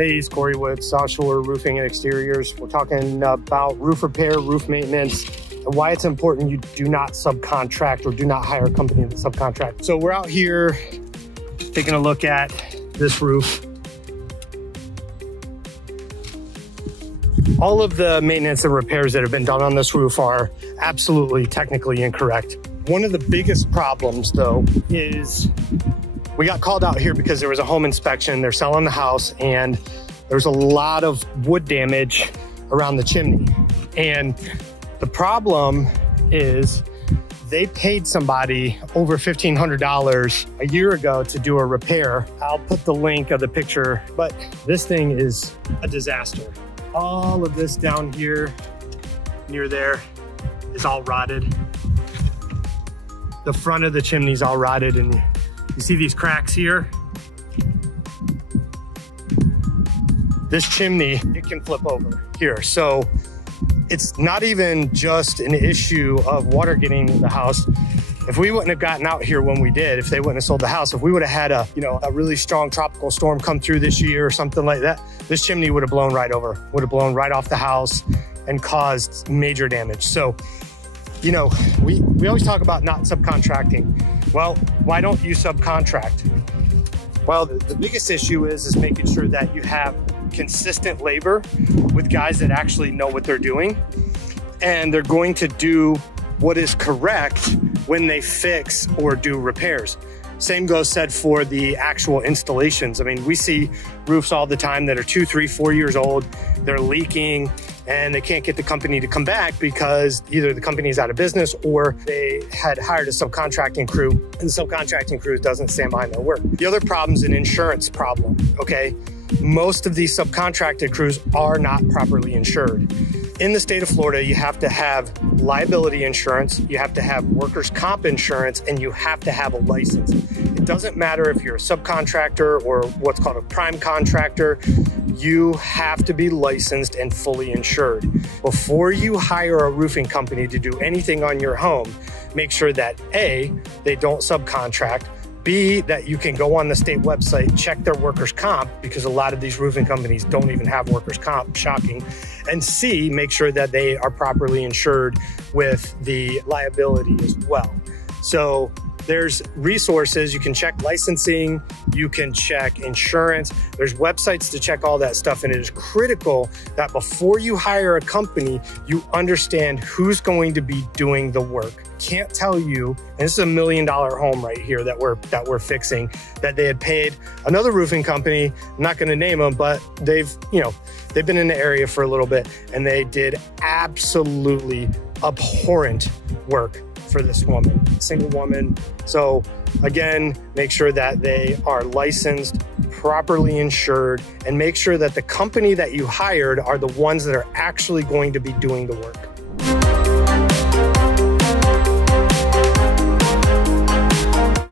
Hey, it's Corey with SouthShore Roofing and Exteriors. We're talking about roof repair, roof maintenance, and why it's important you do not subcontract or do not hire a company to subcontract. So we're out here taking a look at this roof. All of the maintenance and repairs that have been done on this roof are absolutely technically incorrect. One of the biggest problems, though, is we got called out here because there was a home inspection. They're selling the house, and there's a lot of wood damage around the chimney. And the problem is they paid somebody over $1,500 a year ago to do a repair. I'll put the link of the picture, but this thing is a disaster. All of this down here near there is all rotted. The front of the chimney's all rotted, and you see these cracks here? This chimney, it can flip over here. So it's not even just an issue of water getting in the house. If we wouldn't have gotten out here when we did, if they wouldn't have sold the house, if we would have had a really strong tropical storm come through this year or something like that, this chimney would have blown right over, would have blown right off the house and caused major damage. So, we always talk about not subcontracting. Well, why don't you subcontract? Well, the biggest issue is making sure that you have consistent labor with guys that actually know what they're doing, and they're going to do what is correct when they fix or do repairs. Same goes said for the actual installations. I mean, we see roofs all the time that are 2, 3, 4 years old. They're leaking and they can't get the company to come back because either the company is out of business or they had hired a subcontracting crew and the subcontracting crew doesn't stand behind their work. The other problem is an insurance problem, okay? Most of these subcontracted crews are not properly insured. In the state of Florida, you have to have liability insurance, you have to have workers' comp insurance, and you have to have a license. It doesn't matter if you're a subcontractor or what's called a prime contractor, you have to be licensed and fully insured. Before you hire a roofing company to do anything on your home, make sure that A, they don't subcontract, B, that you can go on the state website, check their workers' comp, because a lot of these roofing companies don't even have workers' comp, shocking. And C, make sure that they are properly insured with the liability as well. So there's resources. You can check licensing, you can check insurance. There's websites to check all that stuff. And it is critical that before you hire a company, you understand who's going to be doing the work. Can't tell you, and this is $1 million home right here that we're fixing, that they had paid another roofing company. I'm not going to name them, but they've been in the area for a little bit, and they did absolutely abhorrent work for this woman, single woman. So again, make sure that they are licensed, properly insured, and make sure that the company that you hired are the ones that are actually going to be doing the work.